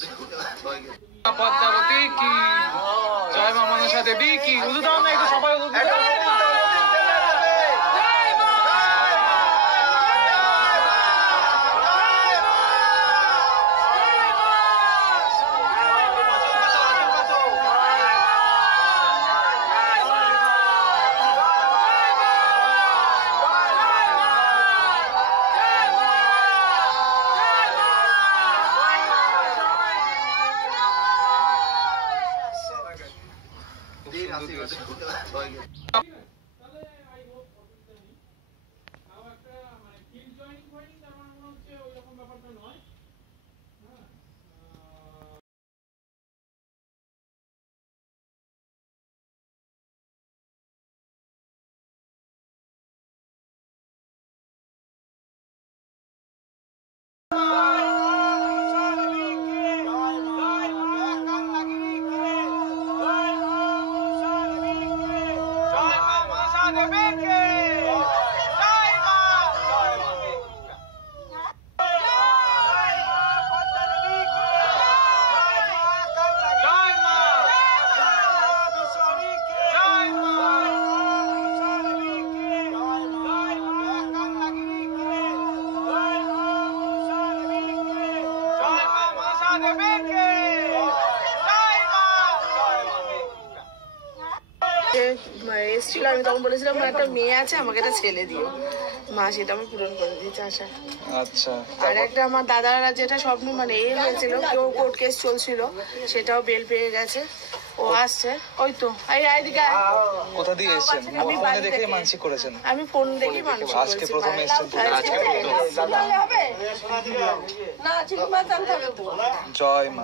আছে। পদ্মাবতী কি জয় মা মনসা দেবী কি উদু দাও না একটু সবাই উদু দাও। এসেছিল আমি তখন বলেছিলাম আমার একটা মেয়ে আছে আমাকে একটা ছেলে দিও, মা সেটা আমি পূরণ করে দিয়েছে আশা। আচ্ছা। আর একটা আমার দাদারা যেটা স্বপ্ন মানে এ হয়েছিল কেউ কোর্ট কেস চলছিল সেটাও বেল পেয়ে গেছে, ও আসছে ওই তো এই আইদিকে। কোথা দিয়ে এসেছেন? আমি ফোনে দেখেই মানসিক করেছেন? আমি ফোন দেখেই মানসিক করেছি। আজকে প্রথম এসেছেন? আজকে প্রথম। জয় মা।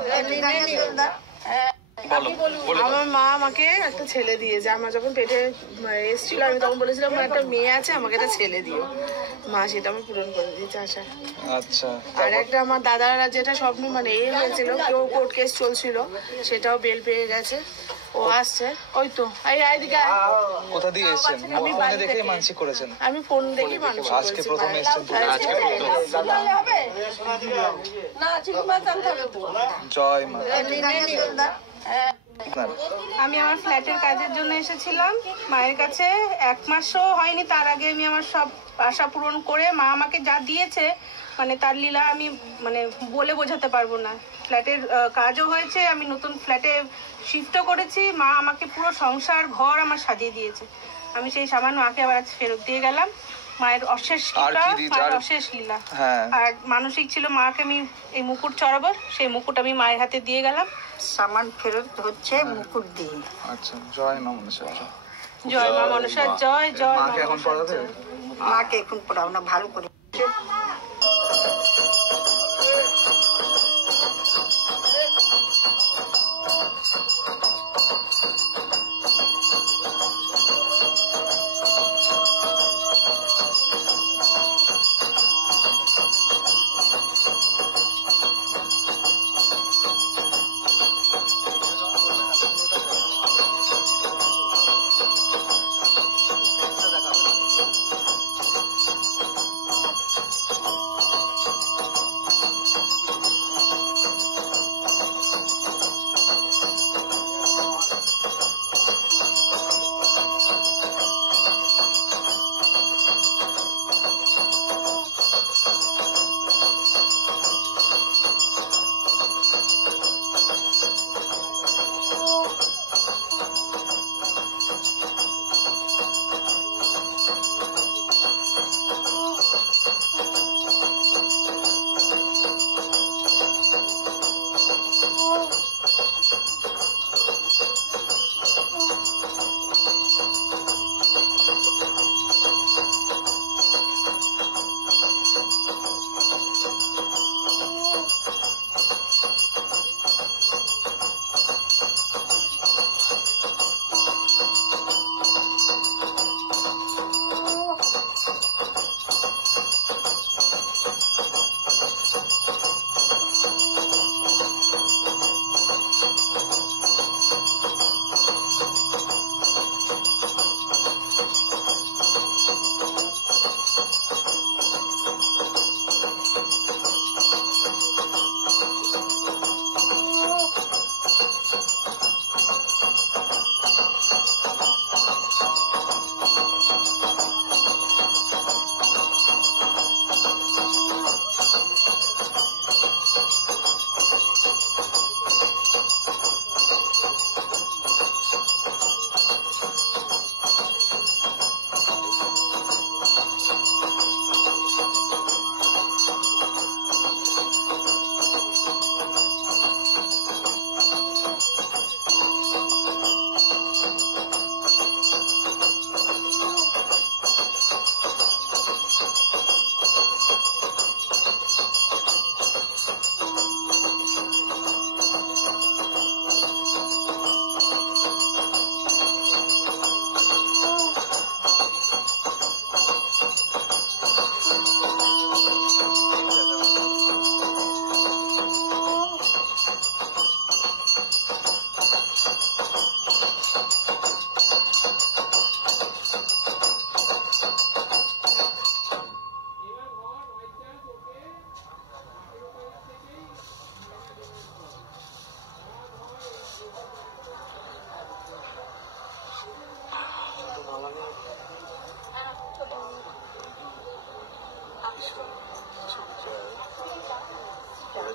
আমার মা আমাকে একটা ছেলে দিয়েছে, আমার যখন পেটে এসেছিল আমি তখন বলেছিলাম আমার একটা মেয়ে আছে আমাকে একটা ছেলে দিও, মা সেটা আমি পূরণ করে দিয়েছে আশা। আচ্ছা। আর একটা আমার দাদারা যেটা স্বপ্ন মানে এ হয়েছিল কেউ কোর্ট কেস চলছিল সেটাও বেল পেয়ে গেছে, ও আসছে ওই তো এই আইদিকে। কোথা দিয়ে এসেছেন? আমি ফোনে দেখেই মানসিক করেছেন? আমি ফোন দেখেই মানসিক করেছি। আজকে প্রথম এসেছেন? জয় মা। আমি আমার ফ্ল্যাটের কাজের জন্য এসেছিলাম মায়ের কাছে, 1 মাসও হয়নি তার আগে আমি আমার সব আশা পূরণ করে মা আমাকে যা দিয়েছে মানে তার লীলা আমি মানে বলে বোঝাতে পারবো না। ফ্ল্যাটের কাজও হয়েছে, আমি নতুন ফ্ল্যাটে শিফটও করেছি, মা আমাকে পুরো সংসার ঘর আমার সাজিয়ে দিয়েছে। আমি সেই সামান্য মাকে আবার আজ ফেরত দিয়ে গেলাম। মায়ের অশেষ কৃপা, মায়ের অশেষ লীলা। আর মানসিক ছিল মাকে আমি এই মুকুট চড়াবো, সেই মুকুট আমি মায়ের হাতে দিয়ে গেলাম। সামান ফেরত হচ্ছে মুকুট দিয়ে। আচ্ছা। জয় মা মনসা। জয় মা মনসা জয়। জয় মাকে এখন পড়াবে? মাকে এখন পড়াও না ভালো করে।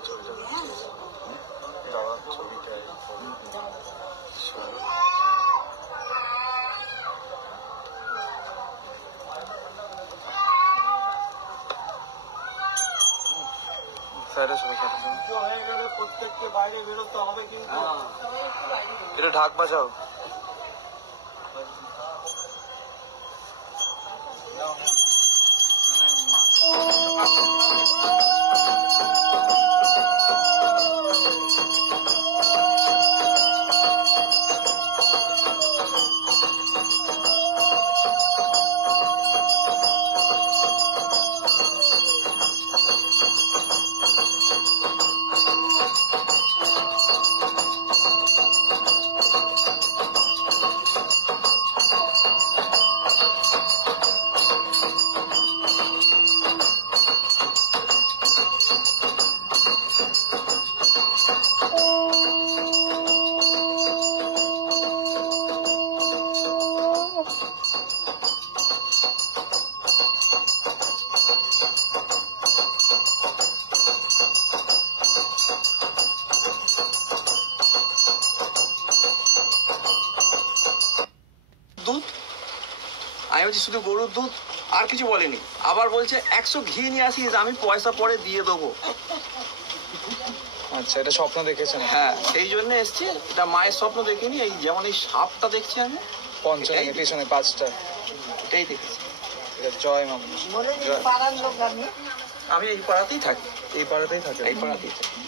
চলে যাবে দাদার ছবিটা স্যারের ছবি প্রত্যেককে বাইরে বেরোতে হবে কিন্তু এটা ঢাক বাজাও দুধ আমি বলছি শুধু গরুর দুধ আর কিছু বলেনি আবার বলছে 100 ঘি নিয়ে আসিস আমি পয়সা পরে দিয়ে দেবো আচ্ছা এটা স্বপ্ন দেখেছেন হ্যাঁ সেই জন্য এসছি এটা মায়ের স্বপ্ন দেখিনি এই যেমন এই সাপটা দেখছি আমি পঞ্চমী পিছনে 5টা এটাই দেখেছি এটা জয় মা বলে দিই পাড়ার লোক আমি এই পাড়াতেই থাকি এই পাড়াতেই থাকে এই পাড়াতেই থাকি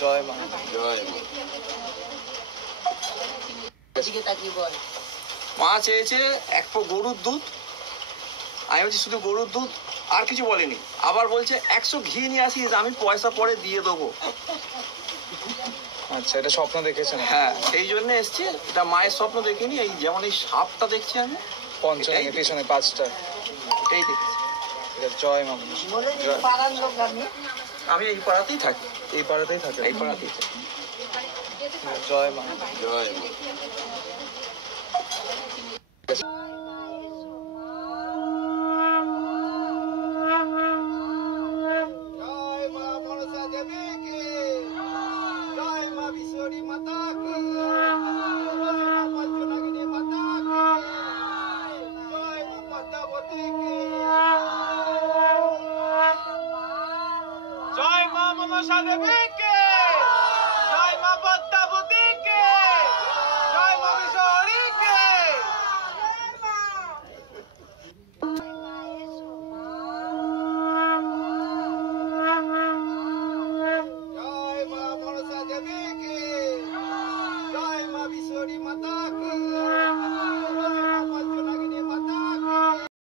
জয় মা মা চেয়েছে 1 পো গরুর দুধ আমি বলছি শুধু গরুর দুধ আর কিছু বলেনি আবার বলছে 100 ঘি নিয়ে আসিস আমি পয়সা পরে দিয়ে দেবো আচ্ছা এটা স্বপ্ন দেখেছেন হ্যাঁ সেই জন্য এসছি এটা মায়ের স্বপ্ন দেখিনি এই যেমন এই সাপটা দেখছি আমি পঞ্চমী পিছনে 5টা এটাই দেখেছি এটা জয় মা বলে দিই পাড়ার লোক আমি এই পাড়াতেই থাকি এই পাড়াতেই থাকে এই পাড়াতেই থাকি জয় মা জয় মা মনসা দেবী কি জয় মা বিশ্বরী মাতা কি জয় মা পঞ্চনাগিনী মাতা কি জয় মা পদ্মাবতী কি জয় মা মনসা দেবী কি